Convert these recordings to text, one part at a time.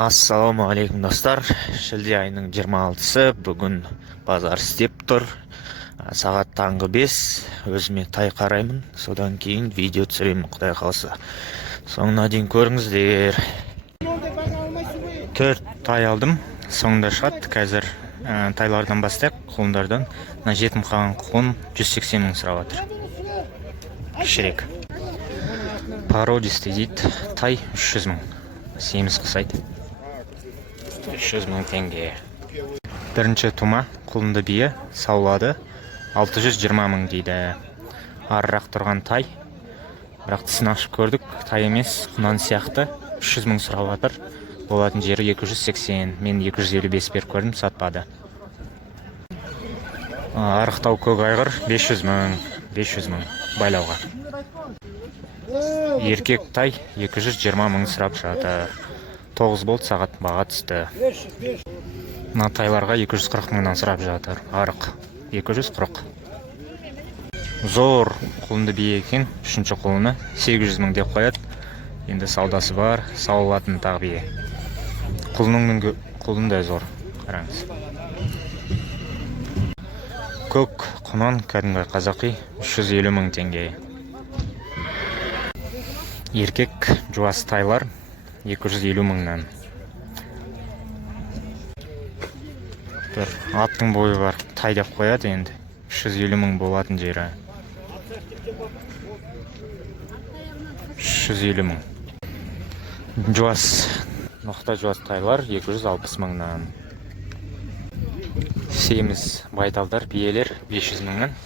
Ассалаумағалейкум достар. Шілде айының 26-сы, бүгін базар істеп тұр. Сағат таңғы 5, өзіме тай қараймын. Содан кейін видео түсіремін, Құдай қаласа. Соңына дейін көріңіздер. 4 тай алдым, соңында шығады. Қазір тайлардан бастайық, құлындардан. Жетім қалған құлын 180 мың сұрап жатыр. Кішірек. Породистый дейді, тай 300 мың. Семіз қысайды. 300 мың теңге. Бірінші тума құлынды бие саулады. 620 мың дейді. Арырақ тұрған тай. Бірақ тісін ашып көрдік. Тай емес, құнан сияқты. 300 мың сұрап жатыр. Болатын жері 280. Мен 255 беріп көрдім, сатпады. Арықтау көк айғыр 500 мың. 500 мың байлауға. Еркек тай 220 мың сұрап жатыр. 9 болды, сағат баға түсті. Мына тайларға 240 мыңнан сұрап жатыр. Арық 240. Зор құлынды бие екен, үшінші құлыны 800 мың деп қояды. Енді саудасы бар, сауылатын тағы бие. Құлын да зор, қараңыз. Көк құнан кәдімгі қазақи 350 мың теңге. Еркек жуас тайлар 250 мыңнан. Бір аттың бойы бар, тай деп қояды енді. 350 мың болатын жері. 350 мың. Жуас, ноқта жуас тайлар 260 мыңнан. Семіз байталдар, биелер 500 мыңнан.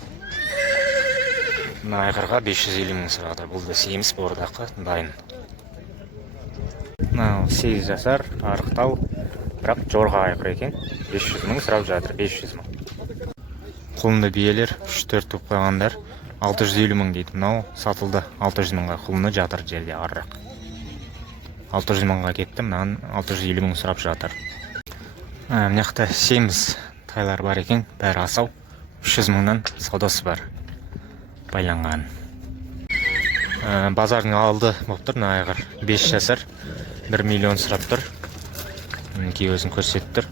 Айғырға 550 мың сұрады. Бұл да семіз бордақы дайын. 8 жасар, арықтау, бірақ жорға айғыр екен. 500 мың сұрап жатыр, 500 мың. Құлынды биелер 3-4 туп қойғандар 650 мың дейді. Мынау сатылды 600 мыңға, құлыны жатыр жерде арырақ. 600 мыңға кетті, мынан 650 мың сұрап жатыр. Мынақта семіз тайлар бар екен, бәрі асау. 300 мыңнан саудасы бар. Байланған. Базардың алды болып тұр, айғыр 5 жасар, 1 миллион сұрап тұр. Мінекей өзін көрсетіп тұр.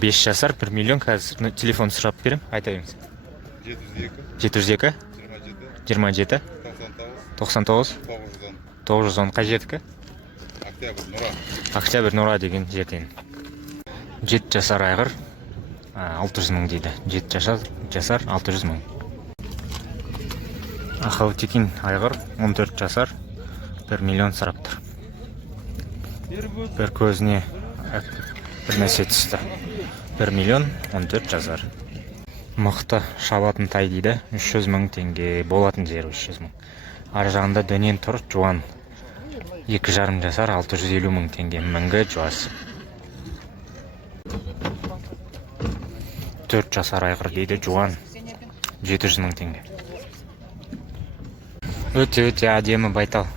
5 жасар, 1 миллион, қазір телефон сұрап берем, айта беріңіз. 702 27 99 910. Қай жердікі? Октябрь Нұра деген жерден. 7 жасар айғыр 600 мың дейді. 7 жасар 600 мың. Ақаутекин айғыр 14 жасар 1 миллион сұрап тұр. Бір көзіне бір нәрсе түсті. 1 миллион 14 жасар. Мықты шабатын тай дейді. 300 мың теңге, болатын жері 300 мың. Ар жағында дөнен тұр, жуан. 2,5 жасар 650 мың теңге. Мінгі жуас. 4 жасар айғыр дейді, жуан. 700 мың теңге. Өте әдемі байтал.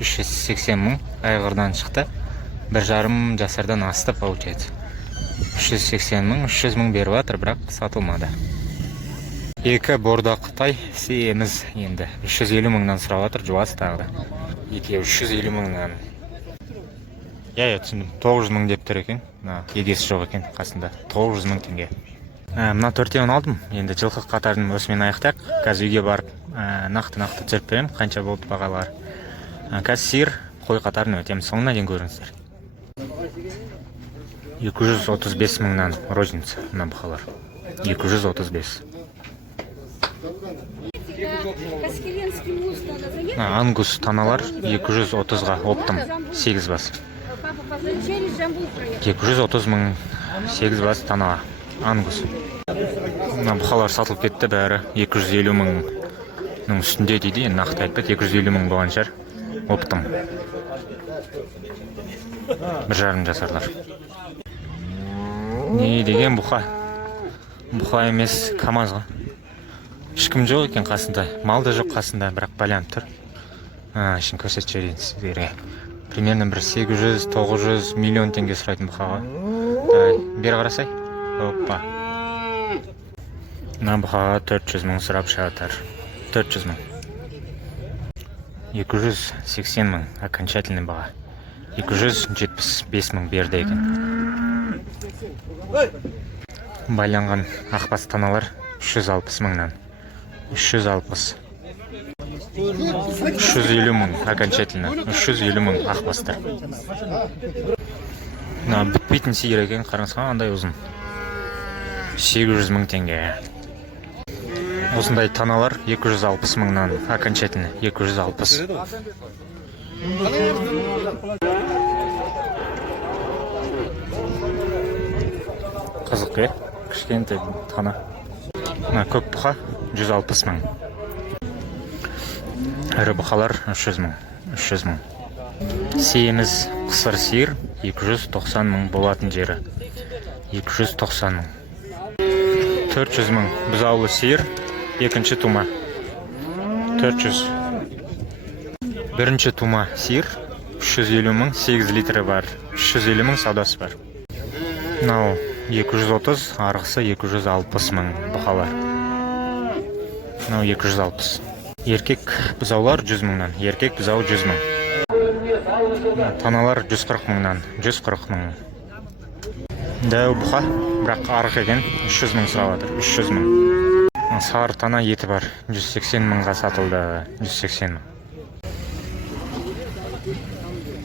380 мың айғырдан шықты. 1,5 жасардан асты получается. 380 мың, 300 мың беріп жатыр, бірақ сатылмады. 2 бордақ тай семіз енді. 350 мыңнан сұрап жатыр, жуас тағы. 350 мыңнан. Түсіндім. 900 мың деп тұр екен. Егесі жоқ екен қасында. 900 мың теңге. Мына 4-еуін алдым. Енді жылқы қатардың осымен аяқтайық. Қазір үйге барып нақты түсіріп беремін, қанша болды бағалар. Қазір сиыр, қой қатарын өтемін. Соңына дейін көріңіздер. 235 мыңнан розница мына бағалар. 235. Ангус таналар 230-ға оптым. 8 бас. 230 мың 8 бас танаға. Ангус. Бұқалар сатылып кетті бәрі. 250 мыңның үстінде дейді. Нақты айтпайды, 250 мың болған жер. Оптым. 1,5 жасарлар. Не деген бұқа? Бұқа емес, КамАЗға. Ешкім жоқ екен қасында. Мал да жоқ қасында, бірақ байланып тұр. Ішін көрсетіп жіберейін сіздерге. Примерно бір 800-900 миллион теңге сұрайтын бұқаға. Бері қарасай. Опа. Мына бұқаға 400 мың сұрап жатыр. 400 мың. 280 мың окончательный баға. 275 мың берді екен. Байланған ақбас таналар 360 мыңнан. 360. 350 мың окончательно. 350 мың ақбастар. Бітпейтін сиыр екен, қараңыз қандай ұзын. 800 мың теңге. Осындай таналар 260 мыңнан окончательно. 260. Қызық е, кішкентай тана. Көк бұқа 160 мың. Ірі бұқалар 300 мың. 300 мың. Семіз қысыр сиыр 290 мың болатын жері. 290 мың. 400 мың. Бұзаулы сиыр екінші тума. 400. Бірінші тума сиыр 350 мың, 8 литрі бар. 350 мың саудасы бар. 230, арғысы 260 мың бұқалар. 260. Еркек бұзаулар 100 мыңнан. Еркек бұзау 100 мың. Таналар 140 мыңнан. 140 мың. Дәу бұқа, бірақ арық екен 300 мың сұрап жатыр. 300 мың. Сары тана еті бар. 180 мыңға сатылды. 180 мың.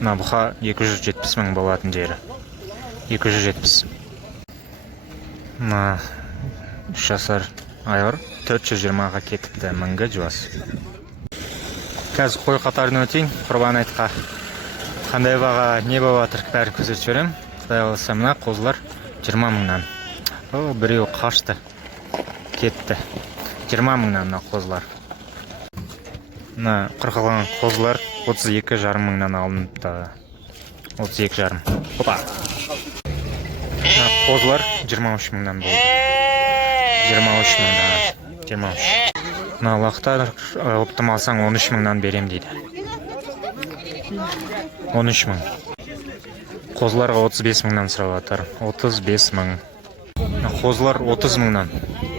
Бұқа 270 мың болатын жері. 270. 3 жасар айғыр 420-ға кетіпті, мыңға жуас. Қазір қой қатарын өтейін, құрбан айтқа қандай баға, не болып жатыр, бәрін көрсетіп жіберем. Құдай қаласа мына қозылар 20 мыңнан. Біреу қашты, кетті. 20 мыңнан мына қозылар. Қырқылған қозылар 32,5 мыңнан алыныпты. 32,5. Опа. Қозылар 23 мыңнан болды. 23 мыңнан. 23. Лақтар оптым алсаң 13 мыңнан берем дейді. 13 мың. Қозыларға 35 мыңнан сұрап жатыр. 35 мың. Қозылар 30 мыңнан.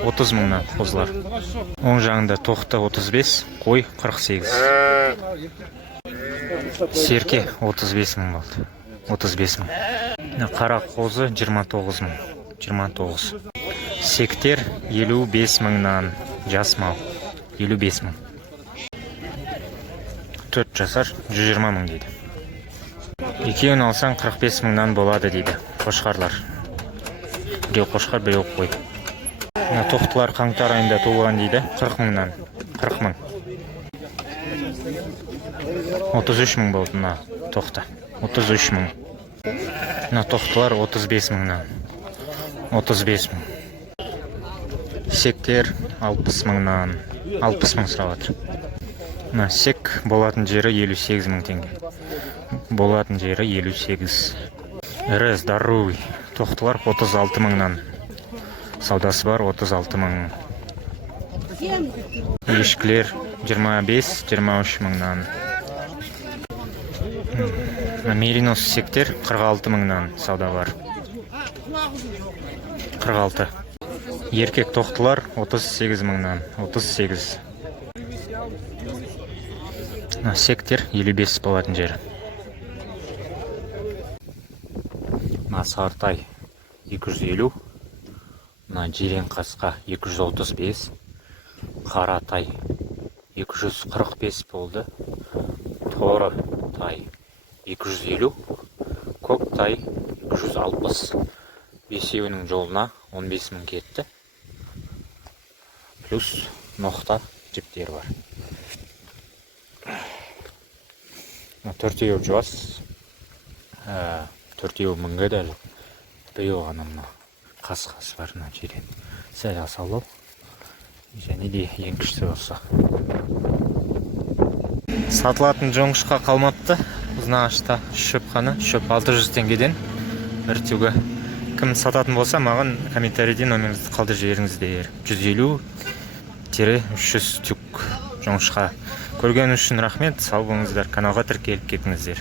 30 мыңнан қозылар. Оң жағында тоқты 35, қой 48. Серке 35 мың болды. 35 мың. Қара қозы 29 мың. 29. Сектер 55 мыңнан. Жас мал 55 мың. 4 жасар 120 мың дейді. Екеуін алсаң 45 мыңнан болады дейді. Қошқарлар. Біреу қошқар, біреу қой. Тоқтылар қаңтар айында туылған дейді. 40 мыңнан. 40 мың. 33 мың болды мына тоқта. 33 мың. Тоқтылар 35 мыңнан. 35 мың. Сектер 60 мыңнан. 60 мың сұрап жатыр. Сек болатын жері 58 мың теңге. Болатын жері 58. Ірі здоровый. Тоқтылар 36 мыңнан. Саудасы бар 36 мың. Ешкілер 25-23 мыңнан. Меринос сектер 46 мыңнан сауда бар. 46. Еркек тоқтылар 38 мыңнан. 38. Сектер 55 болатын жері. Сартай 250. Жирен қасқа 235. Қаратай 245 болды. Торы тай 250. Көк тай 260. Бесеуінің жолына 15 мың кетті. Плюс ноқта жіптер бар. Төртеу жуас. Төртеу мыңға дәл. Біреу ғана мына қасқасы бар мына жирен. Сәл асаулау. Және де ең күшті осы. Сатылатын жоңышқа қалмапты. Ұзынағашта шөп қаны. Шөп 600 теңгеден бір тюга. Кім сататын болса, маған комментарийден номеріңізді қалдырып жіберіңіздер. 150-300 тюк жоңышқа. Көрген үшін рахмет. Сау болыңыздар. Каналға тіркеліп кетіңіздер.